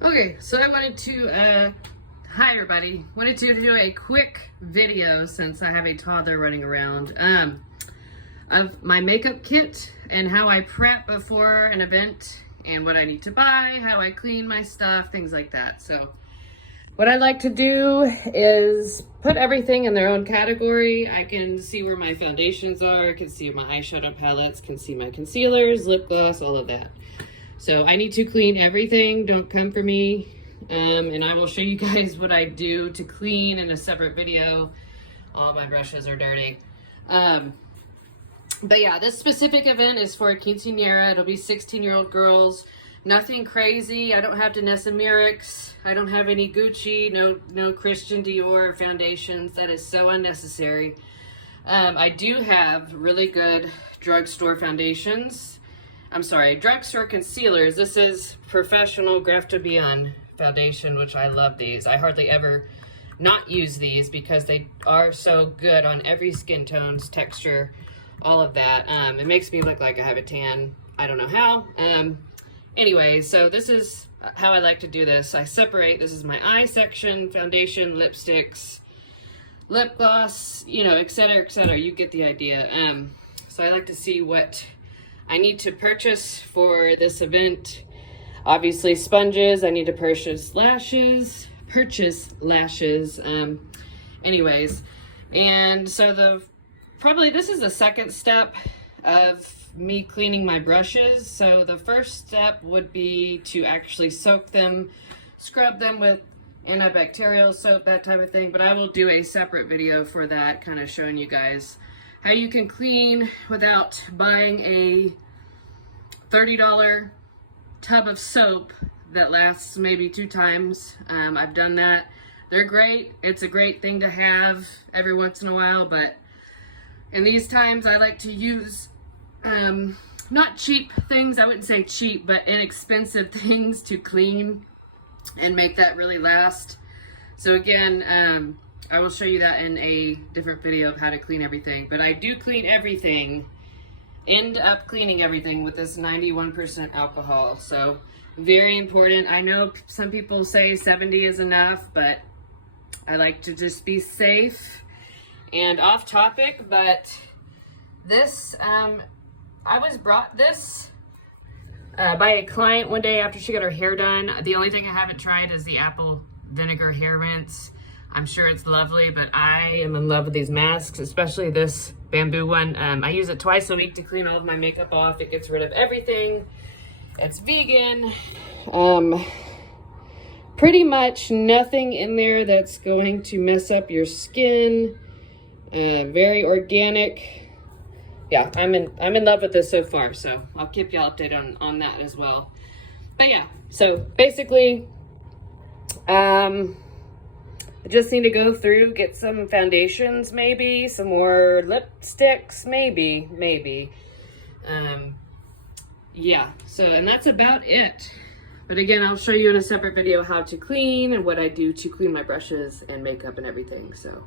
Okay, so I wanted to, hi everybody, wanted to do a quick video since I have a toddler running around, of my makeup kit and how I prep before an event and what I need to buy, how I clean my stuff, things like that. So what I like to do is put everything in their own category. I can see where my foundations are, I can see my eyeshadow palettes, can see my concealers, lip gloss, all of that. So I need to clean everything. Don't come for me. And I will show you guys what I do to clean in a separate video. All my brushes are dirty. But yeah, this specific event is for a quinceañera. It'll be 16-year-old girls. Nothing crazy. I don't have Danessa Myricks. I don't have any Gucci. No Christian Dior foundations. That is so unnecessary. I do have really good drugstore foundations. I'm sorry, drugstore concealers. This is Professional Graph to Beyond foundation, which I love these. I hardly ever not use these because they are so good on every skin tones, texture, all of that. It makes me look like I have a tan. I don't know how. Anyway, so this is how I like to do this. I separate, this is my eye section, foundation, lipsticks, lip gloss, you know, etc., etc. You get the idea. So I like to see what I need to purchase for this event. Obviously sponges, I need to purchase lashes. Anyways, and so probably this is the second step of me cleaning my brushes. So the first step would be to actually soak them, scrub them with antibacterial soap, that type of thing. But I will do a separate video for that, kind of showing you guys how you can clean without buying a $30 tub of soap that lasts maybe 2 times. I've done that. They're great. It's a great thing to have every once in a while, but in these times I like to use not cheap things, I wouldn't say cheap, but inexpensive things to clean and make that really last. So again, I will show you that in a different video of how to clean everything. But I do clean everything, end up cleaning everything with this 91% alcohol. So very important. I know some people say 70 is enough, but I like to just be safe. And off topic, but this, I was brought this by a client one day after she got her hair done. The only thing I haven't tried is the apple vinegar hair rinse. I'm sure it's lovely, but I am in love with these masks, especially this bamboo one. I use it twice a week to clean all of my makeup off. It gets rid of everything. It's vegan. Pretty much nothing in there that's going to mess up your skin. Very organic. Yeah, I'm in love with this so far, so I'll keep y'all updated on that as well. But yeah, so basically, I just need to go through, get some foundations, maybe some more lipsticks, maybe. Yeah, so, and that's about it. But again, I'll show you in a separate video how to clean and what I do to clean my brushes and makeup and everything. So